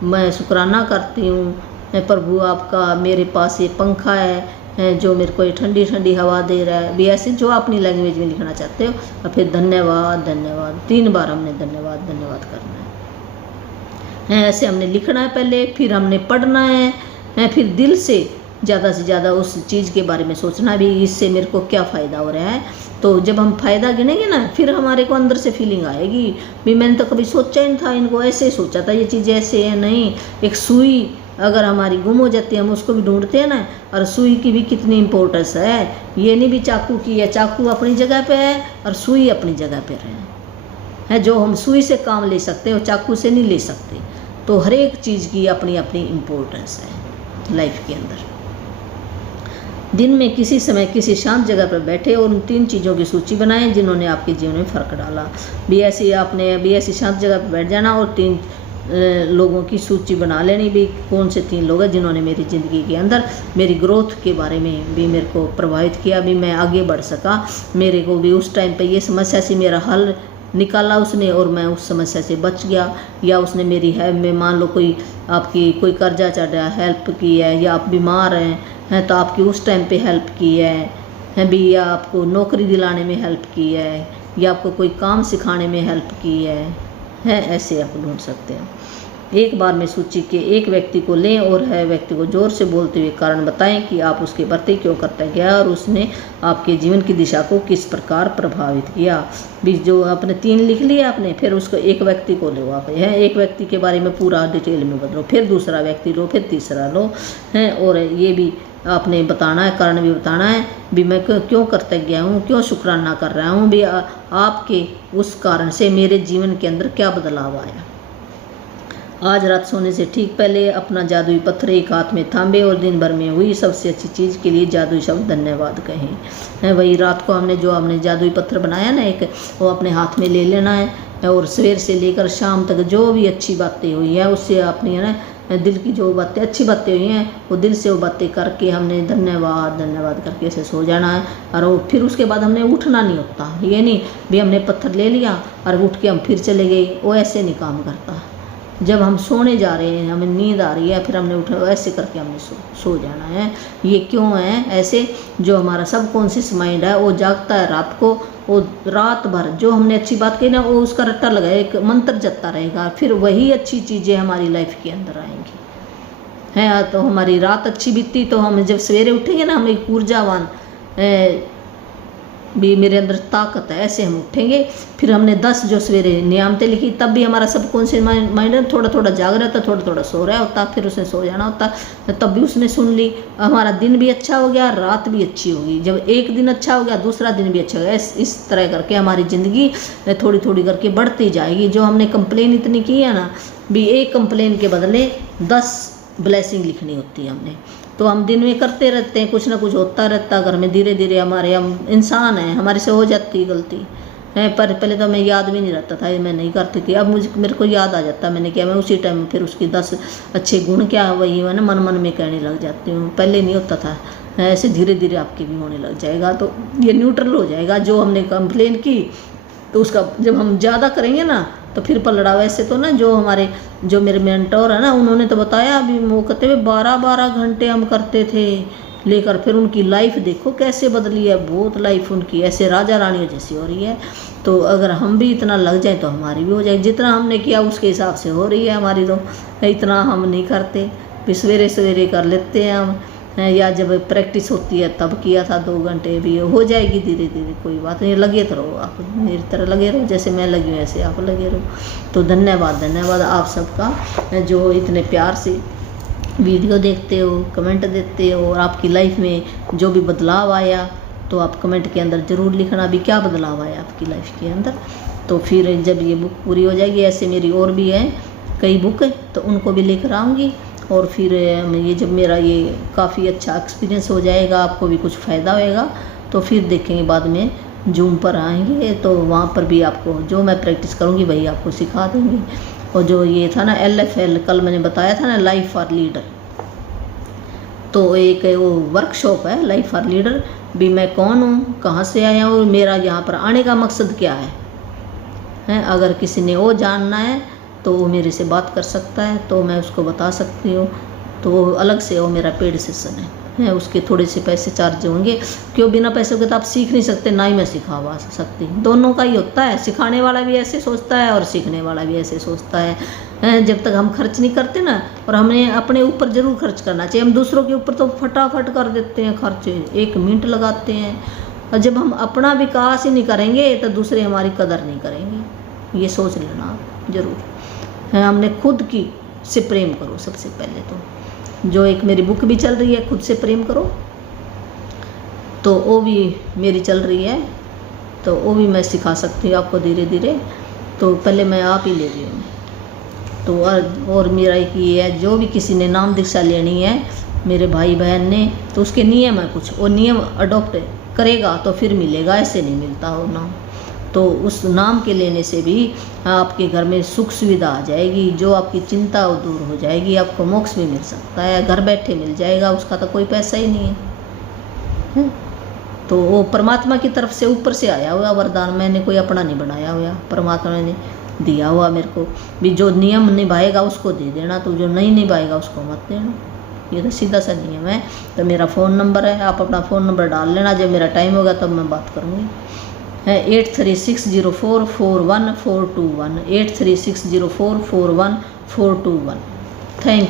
मैं शुक्राना करती हूँ प्रभु आपका, मेरे पास ये पंखा है जो मेरे को ये ठंडी ठंडी हवा दे रहा है। भी ऐसे जो अपनी लैंग्वेज में लिखना चाहते हो। और फिर धन्यवाद धन्यवाद 3 बार हमने धन्यवाद धन्यवाद करना है। ऐसे हमने लिखना है पहले, फिर हमने पढ़ना है, फिर दिल से ज़्यादा उस चीज़ के बारे में सोचना भी, इससे मेरे को क्या फ़ायदा हो रहा है। तो जब हम फ़ायदा गिनेंगे ना, फिर हमारे को अंदर से फीलिंग आएगी भी मैंने तो कभी सोचा ही नहीं था, इनको ऐसे सोचा था, ये चीज़ ऐसे है। नहीं, एक सुई अगर हमारी गुम हो जाती है, हम उसको भी ढूंढते हैं ना, और सुई की भी कितनी इम्पोर्टेंस है। ये नहीं भी चाकू की है, चाकू अपनी जगह पे है और सुई अपनी जगह पे है। जो हम सुई से काम ले सकते हैं वो चाकू से नहीं ले सकते। तो हर एक चीज़ की अपनी अपनी इम्पोर्टेंस है लाइफ के अंदर। दिन में किसी समय किसी शांत जगह पर बैठे और उन 3 चीज़ों की सूची बनाएं जिन्होंने आपके जीवन में फ़र्क डाला। भी ऐसी शांत जगह पर बैठ जाना और 3 लोगों की सूची बना लेनी भी, कौन से 3 लोग हैं जिन्होंने मेरी ज़िंदगी के अंदर मेरी ग्रोथ के बारे में भी मेरे को प्रभावित किया, भी मैं आगे बढ़ सका। मेरे को भी उस टाइम पे ये समस्या से मेरा हल निकाला उसने और मैं उस समस्या से बच गया। या उसने मेरी हेल्प में, मान लो आपकी कोई कर्जा चढ़ा, हेल्प की है, या आप बीमार हैं तो आपकी उस टाइम पे हेल्प की है भी, या आपको नौकरी दिलाने में हेल्प की है, या आपको कोई काम सिखाने में हेल्प की है। ऐसे आप ढूंढ सकते हैं। एक बार में सूची के एक व्यक्ति को लें और व्यक्ति को जोर से बोलते हुए कारण बताएं कि आप उसके प्रति क्यों करते गया और उसने आपके जीवन की दिशा को किस प्रकार प्रभावित किया। भी जो आपने 3 लिख लिया आपने, फिर उसको एक व्यक्ति को लो आप, एक व्यक्ति के बारे में पूरा डिटेल में बदलो, फिर दूसरा व्यक्ति लो, फिर तीसरा लो, और ये भी आपने बताना है, कारण भी बताना है भी मैं क्यों करते गया हूँ, क्यों शुक्राना कर रहा हूँ, भी आपके उस कारण से मेरे जीवन के अंदर क्या बदलाव आया। आज रात सोने से ठीक पहले अपना जादुई पत्थर एक हाथ में थामे और दिन भर में हुई सबसे अच्छी चीज़ के लिए जादुई शब्द धन्यवाद कहें। वही रात को हमने जादुई पत्थर बनाया ना एक, वो अपने हाथ में ले लेना है और सवेर से लेकर शाम तक जो भी अच्छी बातें हुई है उससे अपनी है ना दिल की जो बातें अच्छी बातें हुई हैं वो दिल से वो बातें करके हमने धन्यवाद धन्यवाद करके ऐसे सो जाना है। और वो फिर उसके बाद हमने उठना नहीं होता, ये नहीं भी हमने पत्थर ले लिया और उठ के हम फिर चले गए, वो ऐसे नहीं काम करता। जब हम सोने जा रहे हैं, हमें नींद आ रही है, फिर हमने उठा ऐसे करके हमने सो जाना है। ये क्यों है ऐसे, जो हमारा सबकॉन्शियस माइंड है वो जागता है रात को, वो रात भर जो हमने अच्छी बात कही ना वो उसका रट्टा लगा एक मंत्र जपता रहेगा, फिर वही अच्छी चीज़ें हमारी लाइफ के अंदर आएंगी है। तो हमारी रात अच्छी बीती तो हम जब सवेरे उठेंगे ना हम एक ऊर्जावान भी मेरे अंदर ताकत है, ऐसे हम उठेंगे। फिर हमने 10 जो सवेरे नियामतें लिखी, तब भी हमारा सबकॉन्शियस माइंड थोड़ा थोड़ा जाग रहा था, थोड़ा थोड़ा सो रहा होता, फिर उसने सो जाना होता, तब भी उसने सुन ली। हमारा दिन भी अच्छा हो गया, रात भी अच्छी होगी। जब एक दिन अच्छा हो गया, दूसरा दिन भी अच्छा हो गया। इस तरह करके हमारी ज़िंदगी थोड़ी थोड़ी करके बढ़ती जाएगी। जो हमने कंप्लेन इतनी की है ना, भी एक कंप्लेन के बदले 10 ब्लेसिंग लिखनी होती है हमने। तो हम दिन में करते रहते हैं, कुछ ना कुछ होता रहता है घर में। धीरे धीरे हमारे, हम इंसान हैं, हमारे से हो जाती है गलती है। पर पहले तो हमें याद भी नहीं रहता था, मैं नहीं करती थी। अब मेरे को याद आ जाता, मैंने किया, मैं उसी टाइम फिर उसकी 10 अच्छे गुण क्या वही मैंने मन मन में कहने लग जाती हूँ। पहले नहीं होता था ऐसे, धीरे धीरे आपके भी होने लग जाएगा। तो ये न्यूट्रल हो जाएगा। जो हमने कंप्लेन की तो उसका जब हम ज़्यादा करेंगे ना तो फिर पलड़ा। वैसे तो ना जो मेरे मेंटोर है ना, उन्होंने तो बताया, अभी वो कहते हुए 12-12 घंटे हम करते थे लेकर। फिर उनकी लाइफ देखो कैसे बदली है, बहुत लाइफ उनकी ऐसे राजा रानियों जैसी हो रही है। तो अगर हम भी इतना लग जाए तो हमारी भी हो जाए। जितना हमने किया उसके हिसाब से हो रही है हमारी। तो इतना हम नहीं करते, फिर सवेरे सवेरे कर लेते हैं हम, या जब प्रैक्टिस होती है तब किया था 2 घंटे। भी हो जाएगी धीरे धीरे, कोई बात नहीं। लगे तो रहो, आप मेरी तरह लगे रहो, जैसे मैं लगी हूँ ऐसे आप लगे रहो। तो धन्यवाद आप सबका जो इतने प्यार से वीडियो देखते हो, कमेंट देते हो। और आपकी लाइफ में जो भी बदलाव आया तो आप कमेंट के अंदर ज़रूर लिखना भी क्या बदलाव आया आपकी लाइफ के अंदर। तो फिर जब ये बुक पूरी हो जाएगी, ऐसे मेरी और भी है कई बुक, तो उनको भी लेकर आऊँगी। और फिर ये जब मेरा ये काफ़ी अच्छा एक्सपीरियंस हो जाएगा, आपको भी कुछ फ़ायदा होएगा, तो फिर देखेंगे बाद में जूम पर आएंगे तो वहाँ पर भी आपको जो मैं प्रैक्टिस करूँगी वही आपको सिखा देंगे। और जो ये था ना LFL, कल मैंने बताया था ना, लाइफ फॉर लीडर, तो एक वो वर्कशॉप है लाइफ फॉर लीडर। भी मैं कौन हूँ, कहाँ से आया हूँ, मेरा यहाँ पर आने का मकसद क्या है। अगर किसी ने वो जानना है तो वो मेरे से बात कर सकता है, तो मैं उसको बता सकती हूँ। तो अलग से वो मेरा पेड सेशन है, उसके थोड़े से पैसे चार्ज होंगे। क्यों, बिना पैसों के तो आप सीख नहीं सकते, ना ही मैं सिखा सकती। दोनों का ही होता है, सिखाने वाला भी ऐसे सोचता है और सीखने वाला भी ऐसे सोचता है। जब तक हम खर्च नहीं करते ना, और हमें अपने ऊपर ज़रूर खर्च करना चाहिए। हम दूसरों के ऊपर तो फटाफट कर देते हैं खर्च, 1 मिनट लगाते हैं। और जब हम अपना विकास ही नहीं करेंगे तो दूसरे हमारी कदर नहीं करेंगे। ये सोच लेना आप ज़रूर है। हमने खुद की से प्रेम करो सबसे पहले। तो जो एक मेरी बुक भी चल रही है, खुद से प्रेम करो, तो वो भी मेरी चल रही है, तो वो भी मैं सिखा सकती हूँ आपको धीरे धीरे। तो पहले मैं आप ही ले रही हूँ। तो और मेरा एक ये है, जो भी किसी ने नाम दीक्षा लेनी है मेरे भाई बहन ने, तो उसके नियम है कुछ, वो नियम अडॉप्ट करेगा तो फिर मिलेगा, ऐसे नहीं मिलता वो नाम। तो उस नाम के लेने से भी आपके घर में सुख सुविधा आ जाएगी, जो आपकी चिंता वो दूर हो जाएगी, आपको मोक्ष भी मिल सकता है, घर बैठे मिल जाएगा, उसका तो कोई पैसा ही नहीं है। तो वो परमात्मा की तरफ से ऊपर से आया हुआ वरदान, मैंने कोई अपना नहीं बनाया हुआ, परमात्मा ने दिया हुआ मेरे को। भी जो नियम निभाएगा उसको दे देना, तो जो नहीं निभाएगा उसको मत देना। ये तो सीधा सा नियम है। तो मेरा फ़ोन नंबर है, आप अपना फ़ोन नंबर डाल लेना, जब मेरा टाइम होगा तब मैं बात करूँगी। है 8360441421, 8360441421। Thank you.